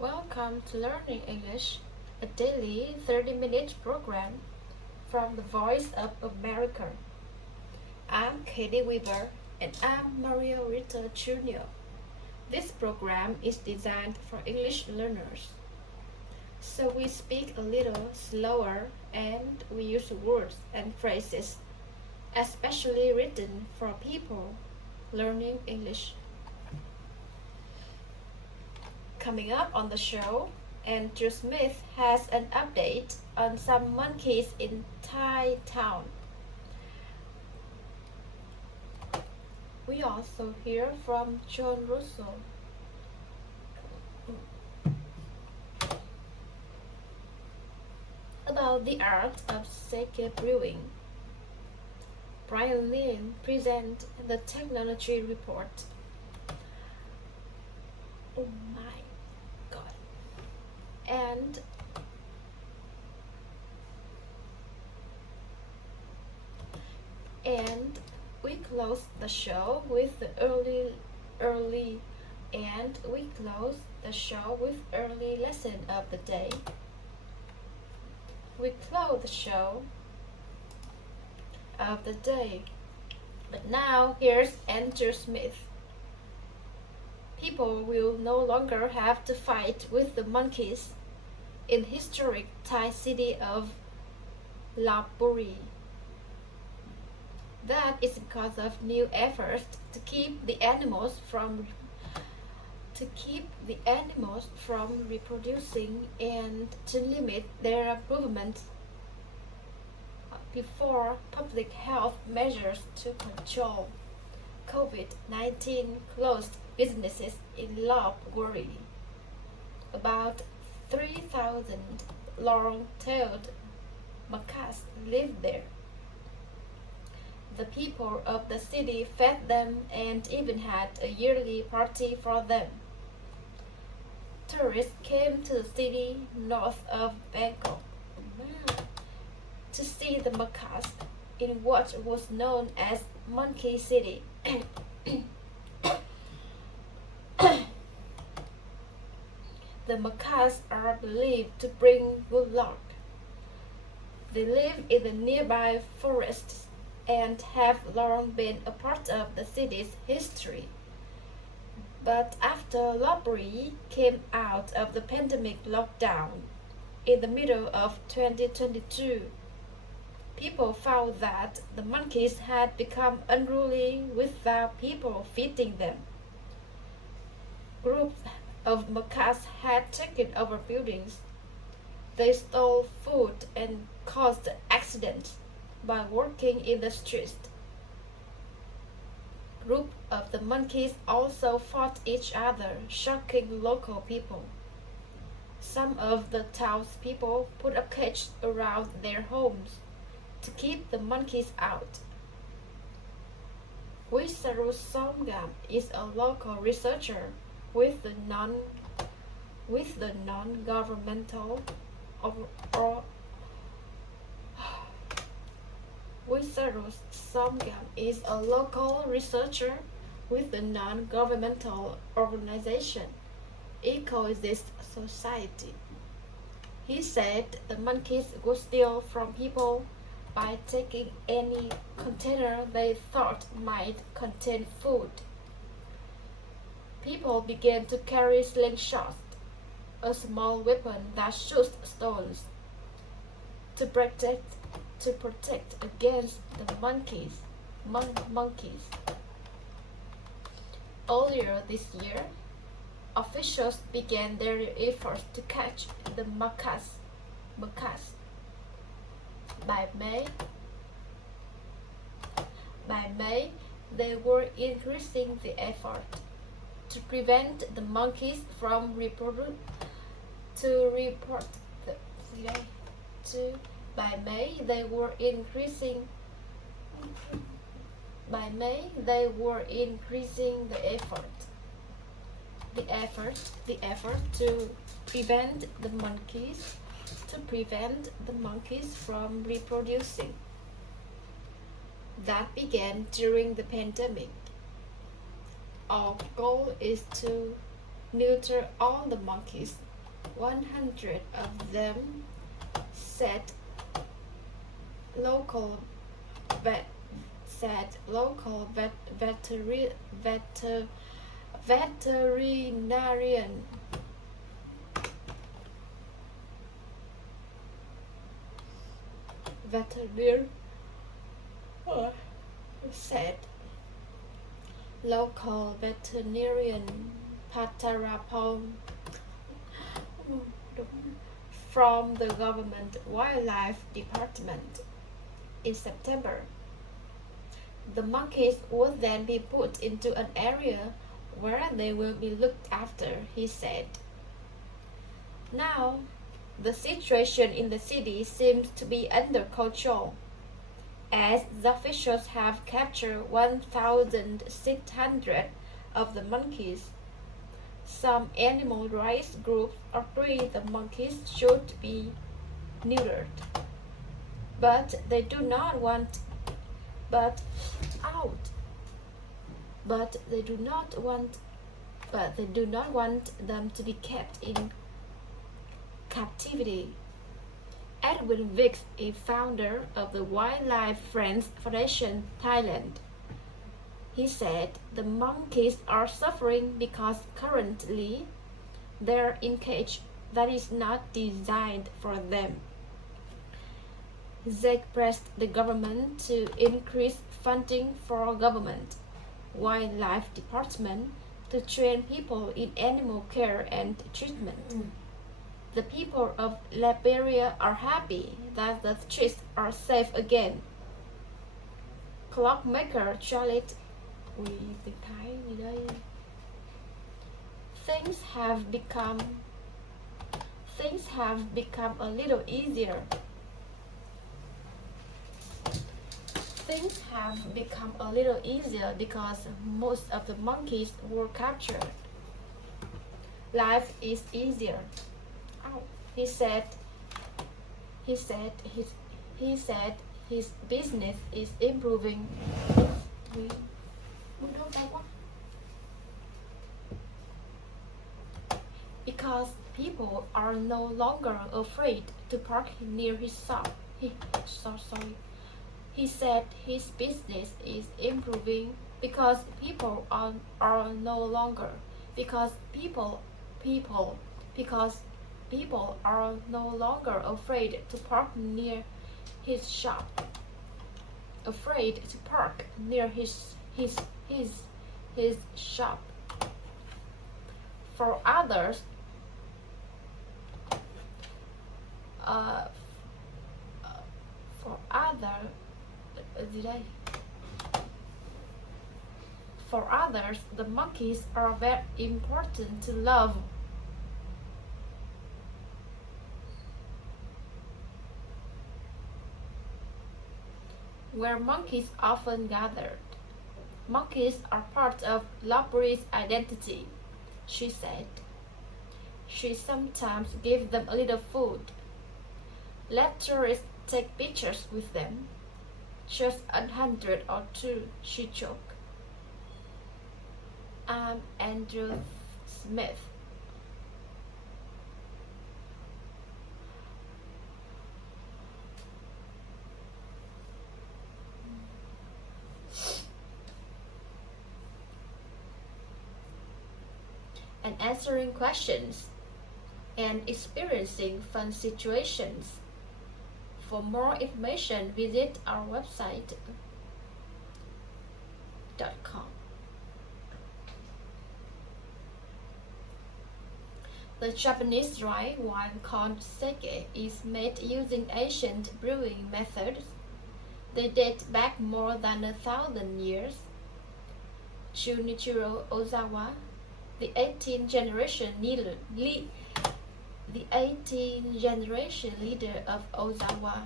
Welcome to Learning English, a daily 30-minute program from the Voice of America. I'm Katie Weaver and I'm Mario Ritter Jr. This program is designed for English learners. So we speak a little slower and we use words and phrases, especially written for people learning English. Coming up on the show, Andrew Smith has an update on some monkeys in Thai town. We also hear from John Russo. About the art of sake brewing. Brian Lin presents the technology report. Oh my god. And we close the show with the early lesson of the day. We close the show of the day. But now here's Andrew Smith. People will no longer have to fight with the monkeys in historic Thai city of Lopburi. That is because of new efforts to keep the animals from reproducing and to limit their movement before public health measures to control COVID-19 closed businesses in Lopburi. About 3,000 long-tailed macaques live there. The people of the city fed them and even had a yearly party for them. Tourists came to the city north of Bangkok to see the macaques in what was known as Monkey City. The macaques are believed to bring good luck. They live in the nearby forests and have long been a part of the city's history. But after Lopburi came out of the pandemic lockdown in the middle of 2022, people found that the monkeys had become unruly without people feeding them. Groups of macaques had taken over buildings. They stole food and caused accidents by working in the streets. Groups of the monkeys also fought each other, shocking local people. Some of the townspeople put a cage around their homes to keep the monkeys out. Wisaru Somgam is a local researcher with the non-governmental Wisaru Somgam is a local researcher with the non-governmental organization Ecosist Society. He said the monkeys would steal from people by taking any container they thought might contain food. People began to carry slingshots, a small weapon that shoots stones, to protect against the monkeys. Earlier this year, officials began their efforts to catch the macaques. By May, they were increasing the effort to prevent the monkeys from By May, they were increasing the effort to prevent the monkeys from reproducing. That began during the pandemic. Our goal is to neuter all the monkeys 100 of them said local vet veterinarian said local veterinarian Patarapong from the government wildlife department in September. The monkeys would then be put into an area where they will be looked after, he said. Now, the situation in the city seems to be under control, as the officials have captured 1,600 of the monkeys. Some animal rights groups agree the monkeys should be neutered, but they do not want but they do not want them to be kept in captivity. Edwin Vicks, a founder of the Wildlife Friends Foundation Thailand, he said the monkeys are suffering because currently they're in a cage that is not designed for them. They pressed the government to increase funding for government wildlife department to train people in animal care and treatment. The people of Liberia are happy that the streets are safe again. Clockmaker Charlotte Things have become a little easier. Things have become a little easier because most of the monkeys were captured. Life is easier. He said his business is improving. Because people are no longer afraid to park near his shop. He said his business is improving because people are no longer afraid to park near his shop. Afraid to park near his shop. For others, the monkeys are very important to love. Where monkeys often gathered. Monkeys are part of Labri's identity, she said. She sometimes gives them a little food. Let tourists take pictures with them. Just 100 or two, she joked. I'm Andrew Smith. And answering questions and experiencing fun situations. For more information, visit our website .com. The Japanese dry wine called sake is made using ancient brewing methods. They date back more than 1,000 years. Junichiro Ozawa, the 18th generation leader of Ozawa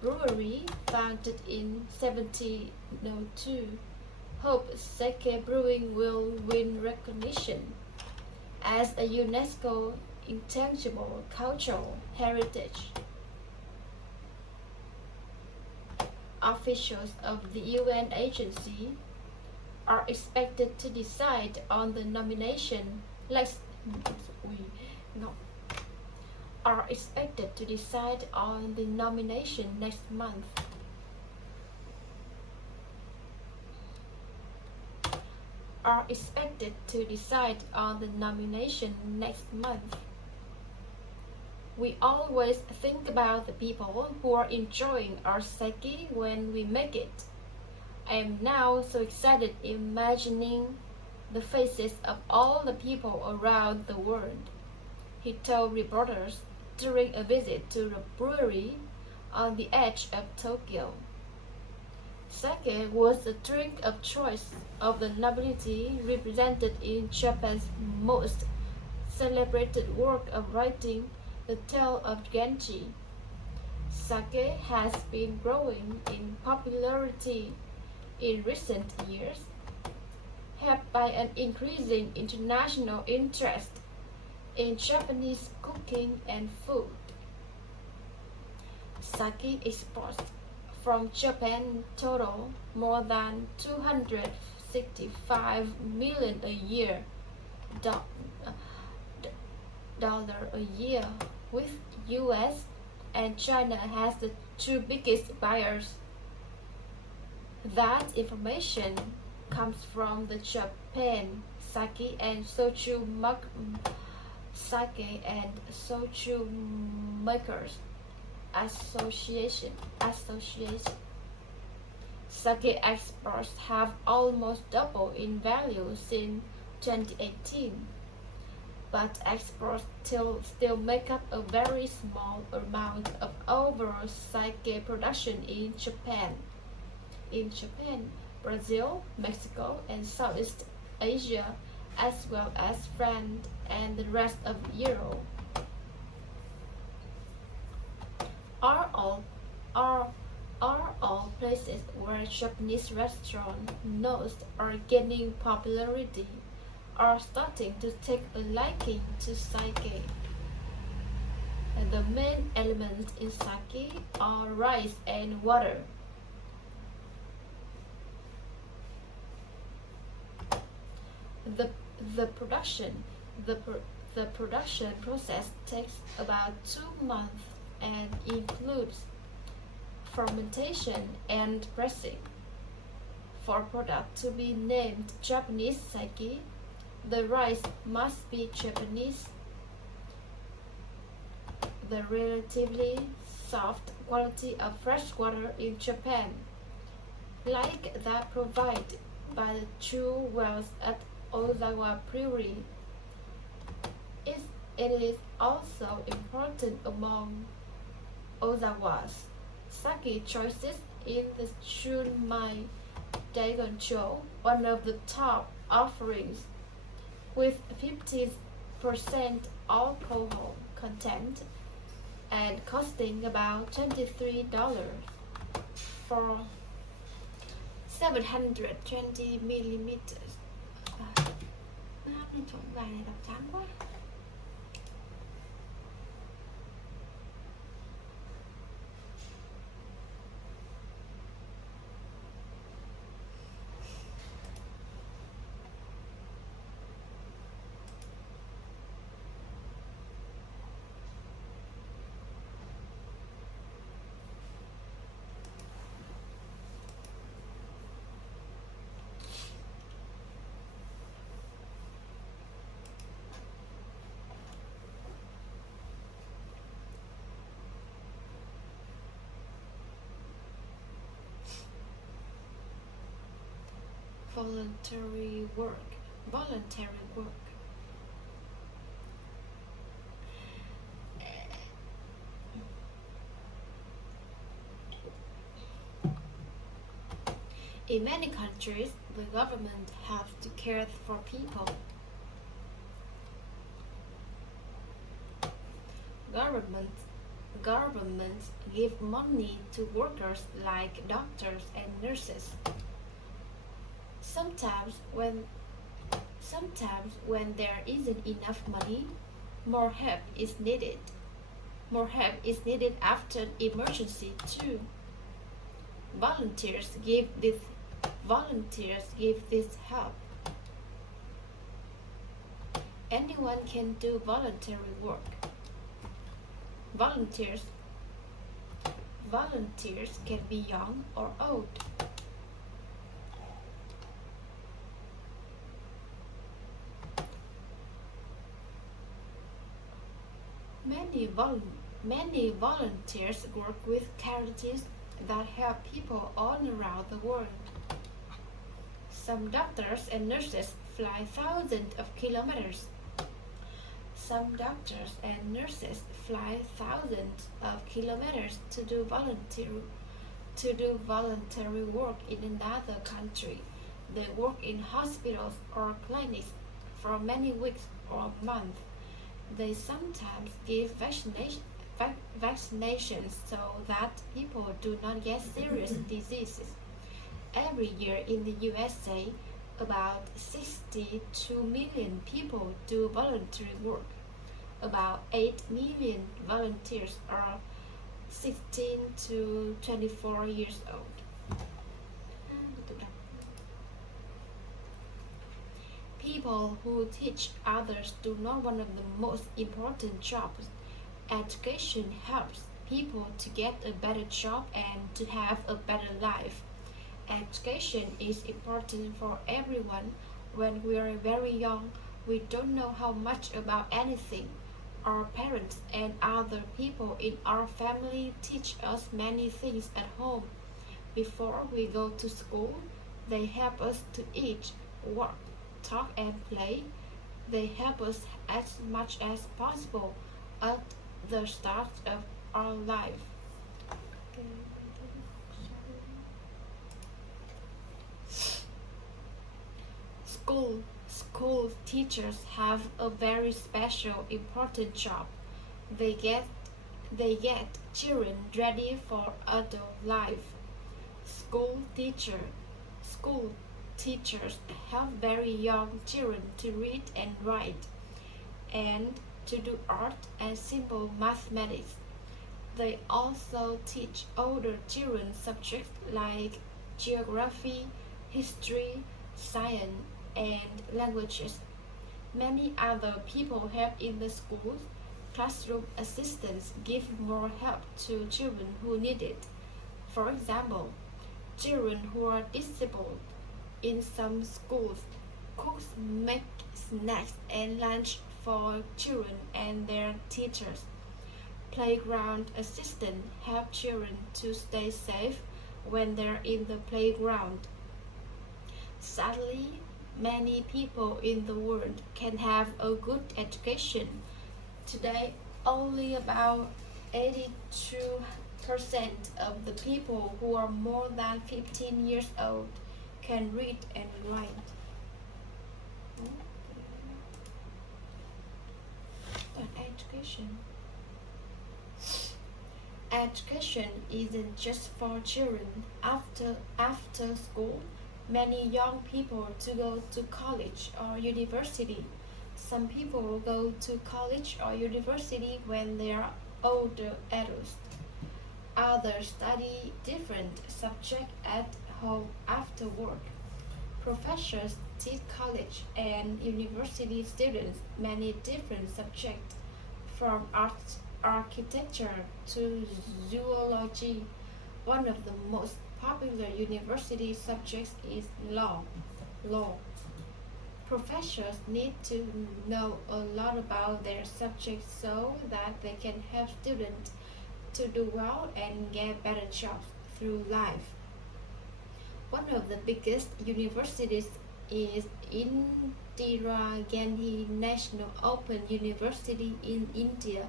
Brewery, founded in 1702, hopes sake brewing will win recognition as a UNESCO intangible cultural heritage. Officials of the UN agency are expected to decide on the nomination are expected to decide on the nomination next month. Are expected to decide on the nomination next month. We always think about the people who are enjoying our sake when we make it. I am now so excited imagining the faces of all the people around the world, he told reporters during a visit to the brewery on the edge of Tokyo. Sake was the drink of choice of the nobility represented in Japan's most celebrated work of writing, The Tale of Genji. Sake has been growing in popularity in recent years, helped by an increasing international interest in Japanese cooking and food. Sake exports from Japan total more than $265 million a year, dollar a year, with US and China as the two biggest buyers. That information comes from the Japan Sake and Soju Makers Association. Sake exports have almost doubled in value since 2018, but exports still make up a very small amount of overall sake production in Japan. In Japan, Brazil, Mexico, and Southeast Asia, as well as France and the rest of Europe, are all places where Japanese restaurants knows are gaining popularity, are starting to take a liking to sake. And the main elements in sake are rice and water. The production process takes about 2 months and includes fermentation and pressing. For product to be named Japanese sake, the rice must be Japanese. The relatively soft quality of fresh water in Japan, like that provided by the two wells at Ozawa Brewery, it is also important among Ozawa's sake choices in the Chunmai Daigoncho, one of the top offerings, with 50% alcohol content and costing about $23 for 720 milliliters. Nên chọn bài này đọc chán quá. Voluntary work. In many countries, the government have to care for people. Governments give money to workers like doctors and nurses. Sometimes when there isn't enough money, more help is needed. More help is needed after emergency too. Volunteers give this help. Anyone can do voluntary work. Volunteers can be young or old. Many volunteers work with charities that help people all around the world. Some doctors and nurses fly thousands of kilometers. Some doctors and nurses fly thousands of kilometers to do voluntary work in another country. They work in hospitals or clinics for many weeks or months. They sometimes give vaccinations so that people do not get serious diseases. Every year in the USA, about 62 million people do voluntary work. About 8 million volunteers are 16 to 24 years old. People who teach others do not one of the most important jobs. Education helps people to get a better job and to have a better life. Education is important for everyone. When we are very young, we don't know how much about anything. Our parents and other people in our family teach us many things at home. Before we go to school, they help us to eat, work, talk and play. They help us as much as possible at the start of our life. School teachers have a very special important job. They get children ready for adult life. School teachers help very young children to read and write and to do art and simple mathematics. They also teach older children subjects like geography, history, science, and languages. Many other people help in the schools. Classroom assistants give more help to children who need it. For example, children who are disabled in some schools, cooks make snacks and lunch for children and their teachers. Playground assistants help children to stay safe when they're in the playground. Sadly, many people in the world can have a good education. Today, only about 82% of the people who are more than 15 years old can read and write. Education isn't just for children. After school, many young people to go to college or university. Some people go to college or university when they are older adults. Others study different subjects at home after work. Professors teach college and university students many different subjects, from architecture to zoology. One of the most popular university subjects is law. Professors need to know a lot about their subject so that they can help students to do well and get better jobs through life. One of the biggest universities is Indira Gandhi National Open University in India.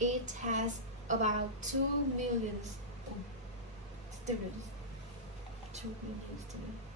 It has about 2 million students. 2 million students.